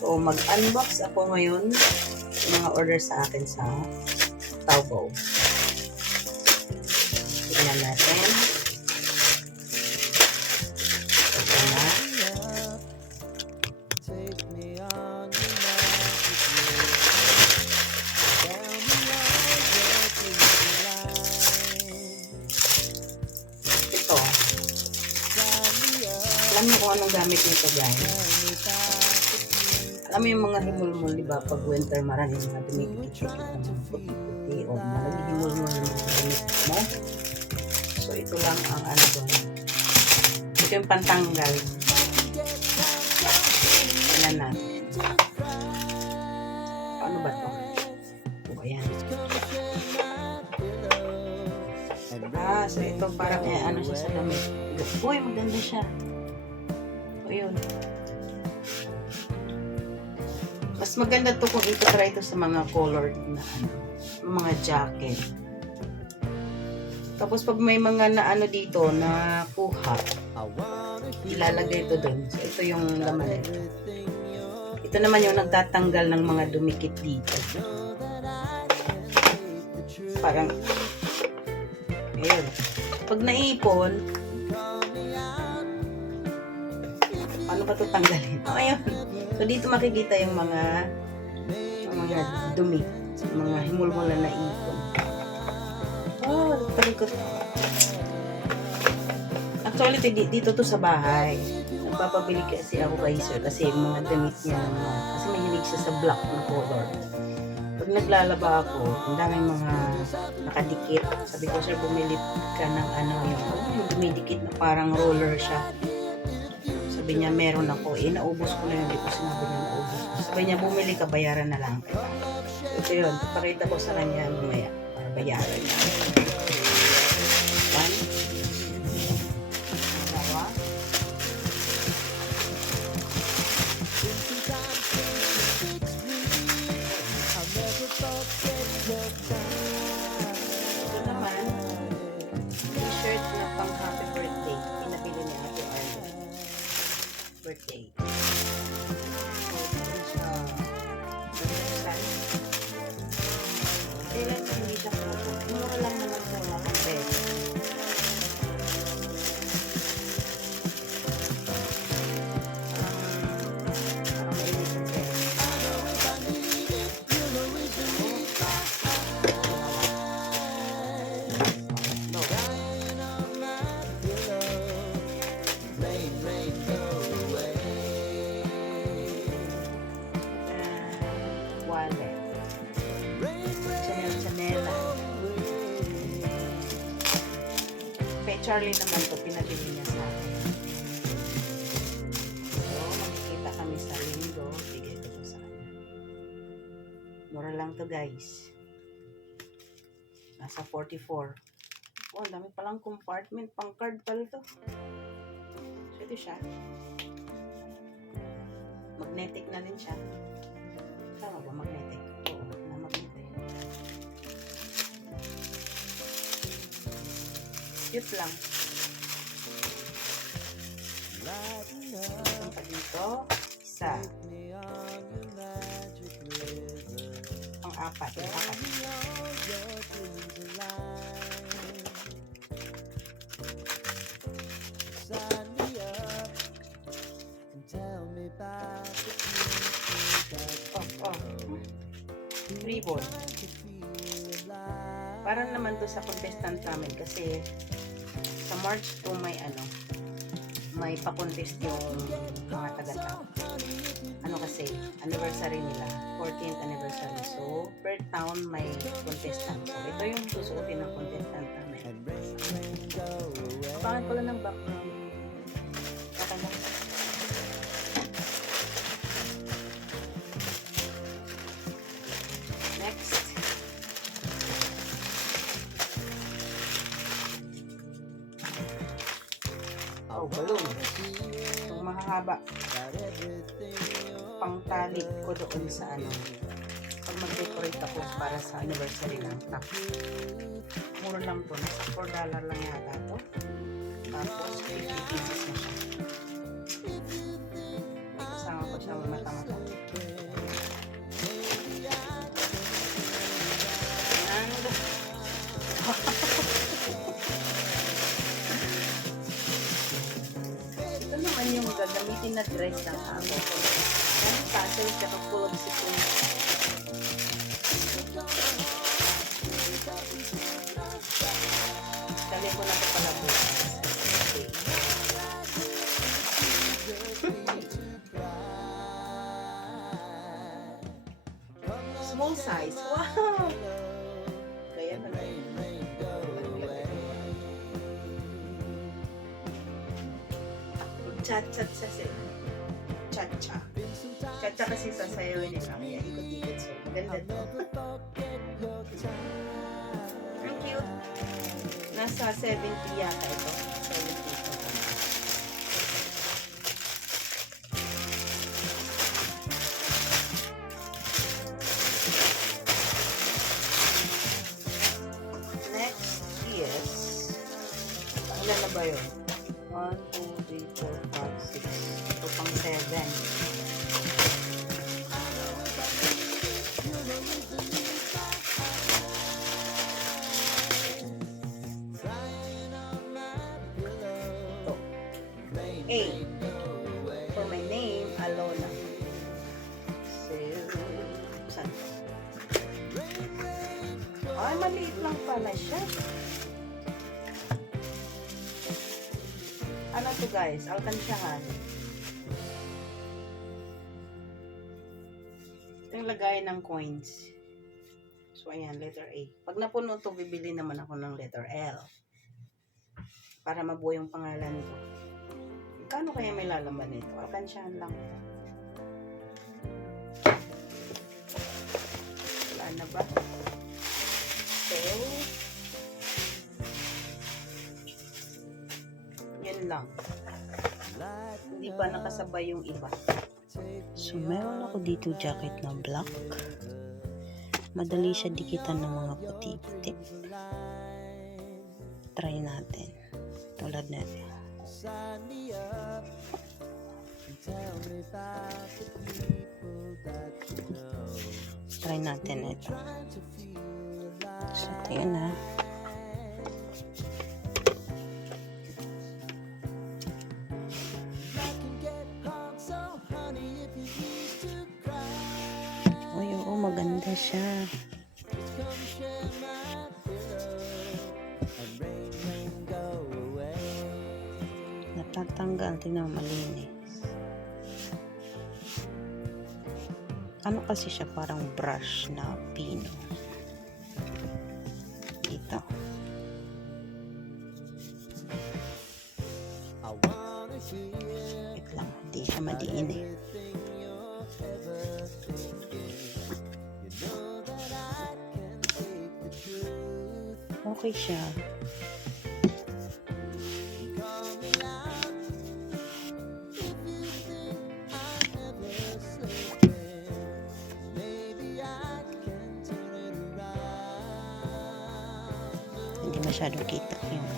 So, mag-unbox ako ngayon ng mga order sa akin sa Taobao. Tignan natin. Ito na. Ito. Alam niyo kung anong gamit nito, guys. Alam mo yung mga himulmul, di ba? Pag winter, maraming mga dumikit-dikit ng mga puti-puti o nagihimulmul ng mga damit mo. So, ito lang ang ano doon. Ito yung pantanggal. Ayan natin. Paano ba to? O, ayan. So ito parang ano siya sa damit. Uy, maganda siya. O, yun. Mas maganda to kung ito-try ito sa mga colored na ano, mga jacket. Tapos pag may mga na ano dito na kuha, ilalagay ito doon. So ito yung laman nito. Ito naman yung nagtatanggal ng mga dumikit dito. Parang ayun. Pag naipon, paano ba ito tanggalin? Oh, ayun. So, dito makikita yung mga dumi, mga himulmula na ipon. Oh, talikot. Actually, dito to sa bahay. Nagpapabili kasi ako kay sir kasi yung mga damit niya, kasi mahilig siya sa black na color. Pag naglalaba ako, ang daming mga nakadikit. Sabi ko, sir, bumili ka ng ano yung dumidikit na parang roller siya. Sabi niya, meron ako. Naubos ko na yun. Hindi ko sinabi na naubos. Sabi niya, bumili ka, bayaran na lang. So, ito yun. Pakita ko sa kanya mamaya para bayaran niya. One. Dalawa. Ito naman, t-shirt na pang happy birthday. Pinabili ni Ate Arlen. Birthday. So, dito siya. Kailan pa hindi siya photo. Mura lang naman sa mga kapel. Parang mainit yung pera. Wallet. Chanela. Kay Charlie naman to, pinabili niya sa akin. So, magkikita kami sa linggo. Bigay ko to sa kanya. Mura lang to, guys. Nasa 44. Oh, ang dami palang compartment. Pang card pala to. So, ito siya. Magnetic na din siya. Tama ba magnetic? Oo, na magnetic. Cute lang. Isang pa dito. Isa. Pang-apat. Apat. Ribbon. Para naman to sa contestant namin kasi sa March 2 may pa-contest yung mga taga-town. Ano kasi, anniversary nila, 14th anniversary. So, per town may contestant. So, ito yung susuotin ng contestant namin. Kapangan ko lang ng background. Okay lang. Next. Oh, balloon. Itong mahahaba. Pangtali ko doon sa ano. Pag mag-decorate ako para sa anniversary ng top. Mura lang to. Nasa $4 lang yata to. Tapos 50 pieces na siya. May kasama ko siya mata-mata. tinadress lang ako. Ang kaso yung kakakulog si Kuya. Dali ko na ito pala bukas. Small size. Wow! Kaya na lang. Chat-chat sa sila. Cha-cha. Cha-cha kasi sasayawin nila. Kaya ikot-ikot. So, maganda to. Ang cute. Nasa 70 yata ito. 70 ito. Next is, ilan na ba yun? 1, 2, 3, 4, 5, 6. Ito pang 7. A. For my name, Alona. So, saan? Ay, maliit lang pala siya. Ano to guys? Alkansyahan. Ito yung lagayan ng coins. So, ayan, letter A. Pag napuno to, bibili naman ako ng letter L. Para mabuo yung pangalan ko. Kano kaya may lalaman nito? Alkansyahan lang. Wala na ba? So, yun lang. Hindi pa nakasabay yung iba. So, meron ako dito jacket na black. Madali siya dikitan ng mga puti-puti. Try natin. Tulad na ito. Try natin ito. So, tingnan na. Uy, oo, maganda siya. Natatanggal, tingnan mo, malinis. Ano kasi siya, parang brush na pino. Dito. Wait lang, hindi siya madiin eh. Okay siya. Hindi masyadong kita yung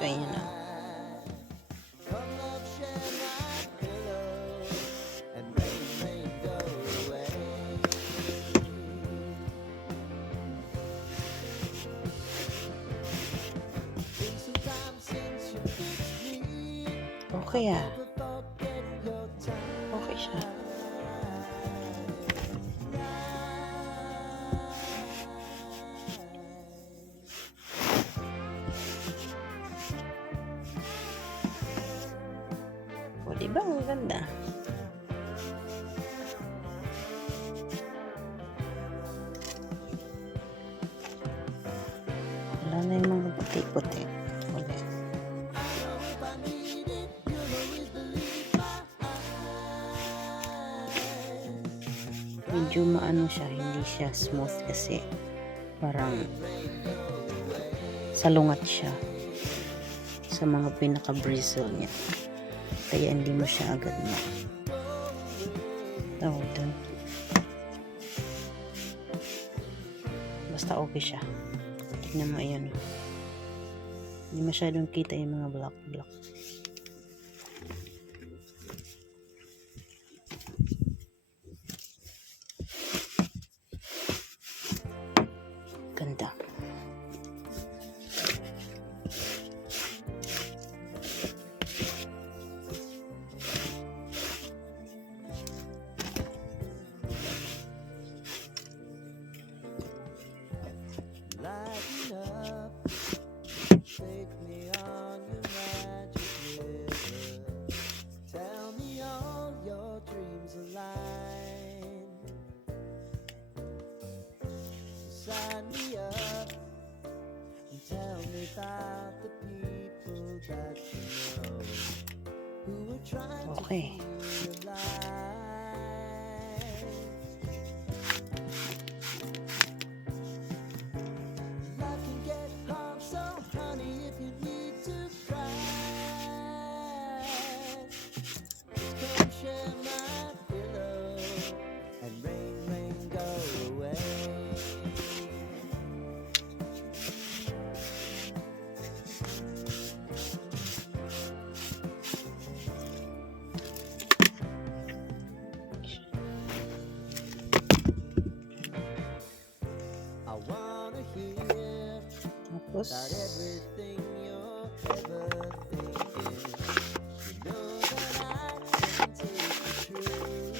so yun na. Okay ah. Okay siya. O diba ang ganda? Wala na yung mga puti-puti. Ulit. Medyo maano siya, hindi siya smooth kasi parang salungat siya sa mga pinaka-bristle niya. Kaya hindi mo siya agad na tawag doon. Basta okay siya. Hindi Tignan mo, ayan. Hindi masyadong kita yung mga black. Ganda. Lighten up, take me on your magic river. Tell me all your dreams align. Sign me up and tell me about the people that you know who are trying Okay. to keep you alive. Life can get hard, so honey, if you need to cry, just come share my pillow and rain, rain, go away. I wanna hear Tapos, about everything you're ever thinking. You know that I can take the truth.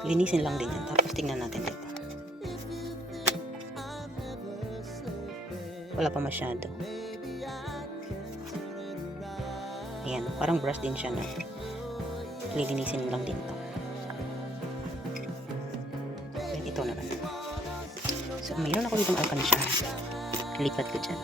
linisin lang din yan. Tapos, tingnan natin dito. If you think I'm never sleeping, Wala pa masyado. maybe I can turn it around. Ayan, parang brush din siya na. Lilinisin lang din to. Ayan, ito naman. So, mayroon ako ditong alkansya. Lipat ko dyan.